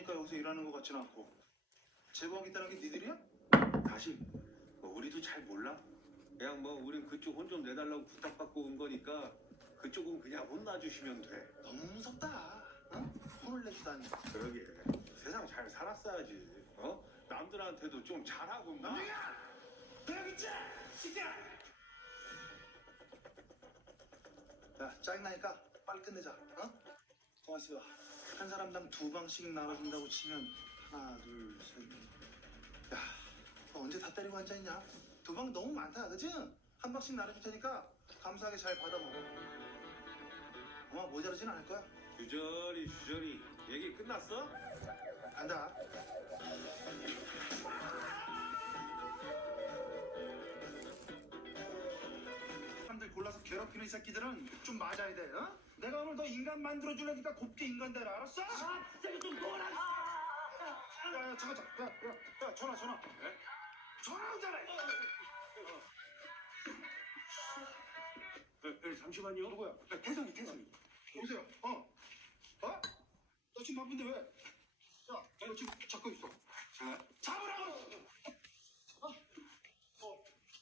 있으니까 여기서 일하는 것 같진 않고. 제보하겠다는 게 니들이야? 다시 뭐 우리도 잘 몰라. 그냥 뭐 우린 그쪽 혼 좀 내달라고 부탁받고 온 거니까 그쪽은 그냥 혼나주시면 돼. 너무 무섭다. 어? 혼을 내주다니. 그러게 세상 잘 살았어야지. 어? 남들한테도 좀 잘하고 막. 남들아! 너 여기 있지? 시끼야! 야, 짜증나니까 빨리 끝내자. 어? 가만 있어봐. 한 사람당 2방씩 나눠준다고 치면 하나, 둘, 셋. 야, 너 언제 다 때리고 앉아있냐? 2방 너무 많다, 그치? 한 방씩 나눠줄 테니까 감사하게 잘 받아먹어. 아마 모자르진 않을 거야. 주저리 얘기 끝났어? 간다. 사람들 골라서 괴롭히는 이 새끼들은 좀 맞아야 돼, 어? 내가 오늘 너 인간 만들어주려니까 곱게 인간 되라, 알았어? 아, 진짜 좀 뭐라! 야, 잠깐, 야, 전화. 네? 전화 오잖아! 잠시만요. 누구야? 태성이. 여보세요? 어? 너 지금 바쁜데 왜? 야, 너 지금 잡고 있어. 잡으라고!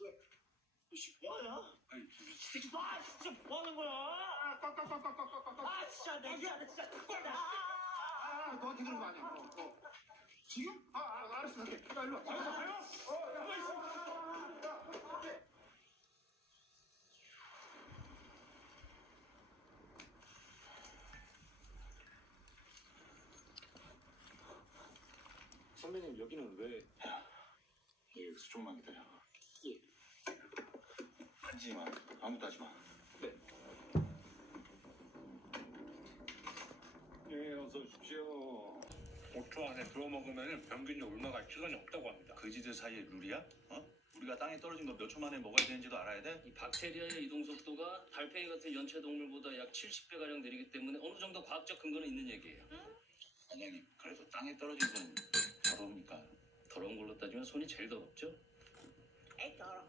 왜? 씨, 뭐야? 아니, 이 새끼 봐! 진짜 뭐 하는 거야? 꽉. 아, 진짜, 내 미안해, 진짜. 너한테 그런 거 아니야. 지금? 알았어. 야, 일로 와. 가요? 선배님 여기는 왜? 여기서 조금만 기다려. 예. 하지 마. 아무것도 하지 마. 네. 네, 어서 오십시오. 5초 안에 들어먹으면 평균이 올라갈 시간이 없다고 합니다. 그지들 사이의 룰이야? 어? 우리가 땅에 떨어진 거 몇 초 만에 먹어야 되는지도 알아야 돼? 이 박테리아의 이동 속도가 달팽이 같은 연체 동물보다 약 70배가량 느리기 때문에 어느 정도 과학적 근거는 있는 얘기예요. 원장님, 그래도 땅에 떨어진 건 더러우니까. 더러운 걸로 따지면 손이 제일 더럽죠? 에이 더러.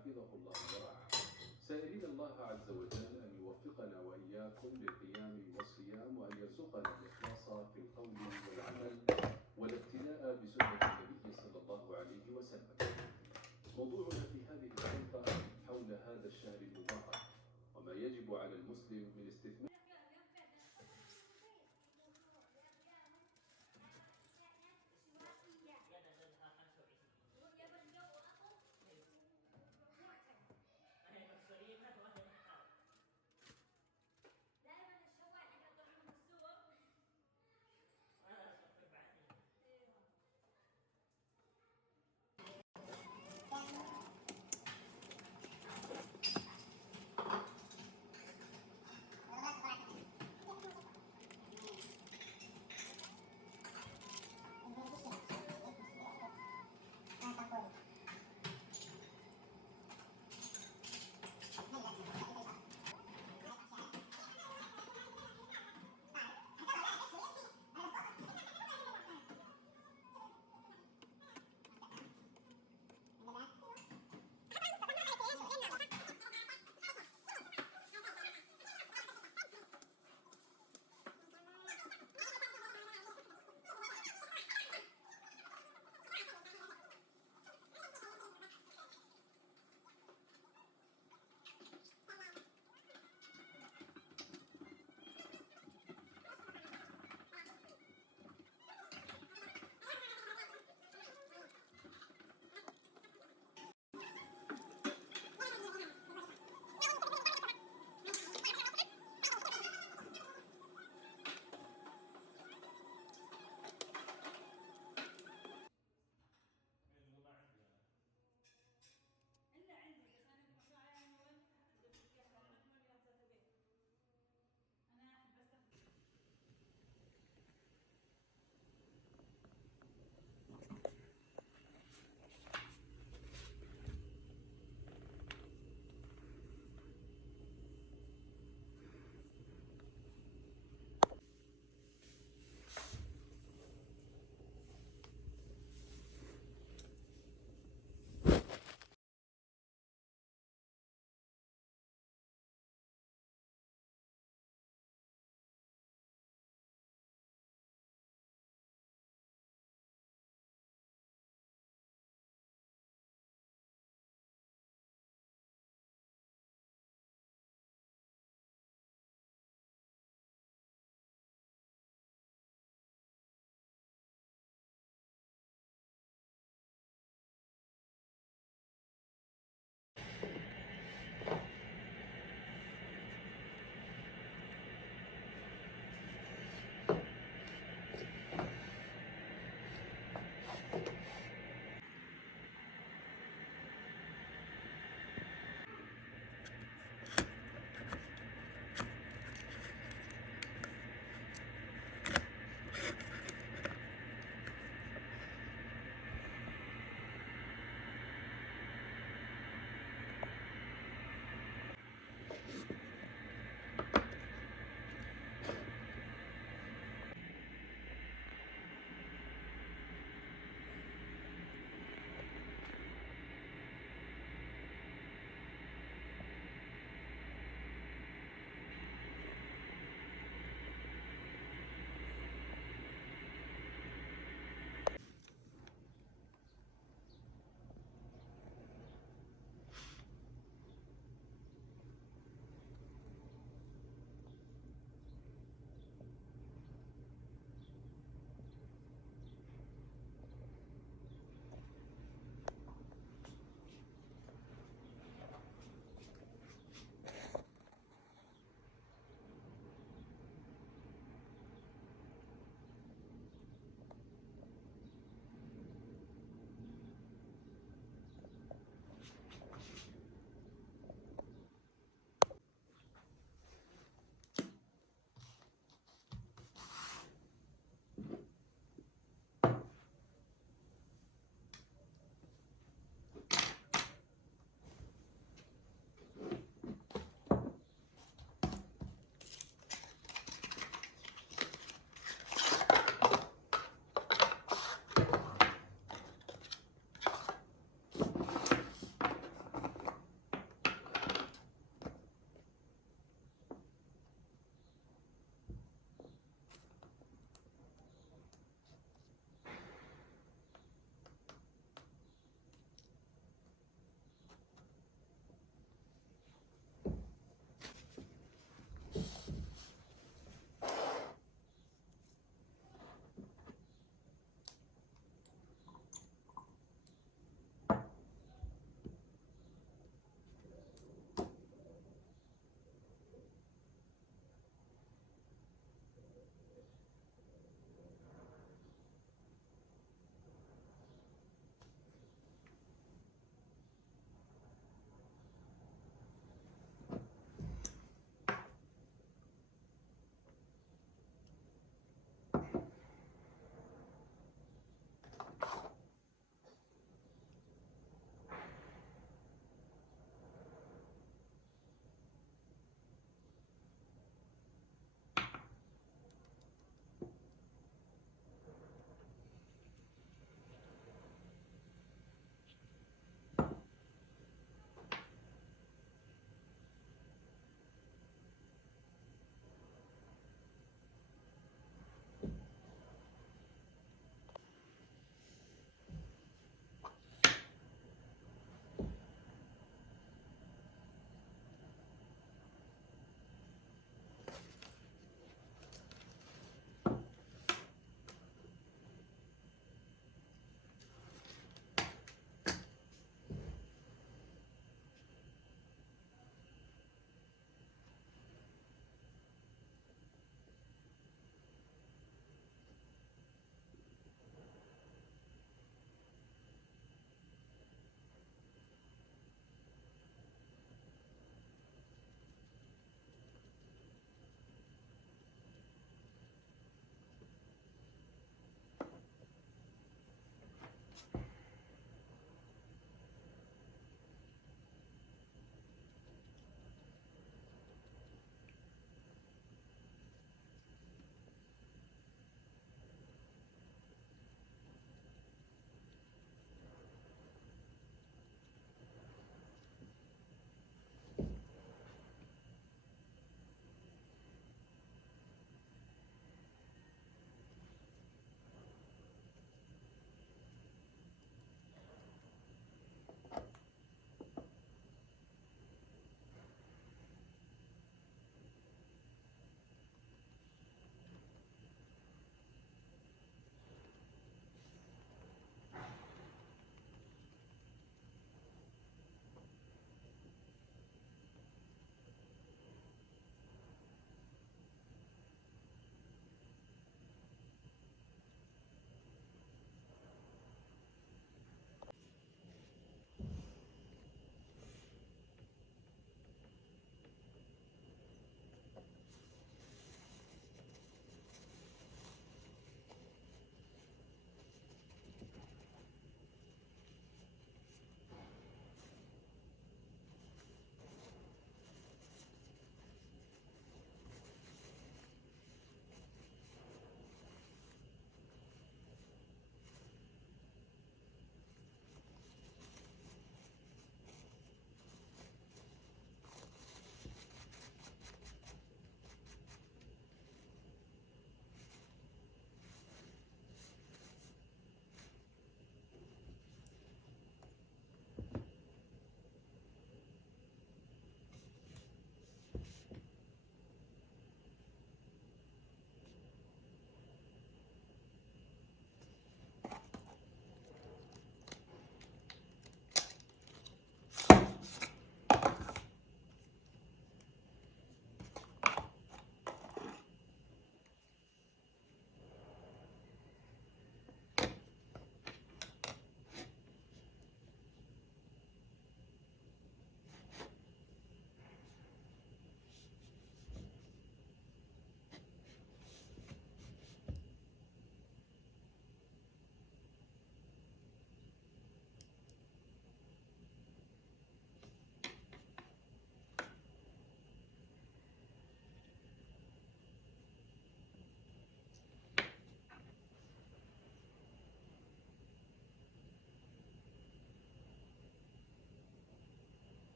حفظه الله ورعاه، سائلين الله عز وجل أن يوفقنا وإياكم للقيام والصيام، وأن يرزقنا الإخلاص في القول والعمل والابتلاء بسنة النبي صلى الله عليه وسلم. موضوعنا في هذه الحلقة حول هذا الشهر المبارك وما يجب على المسلم من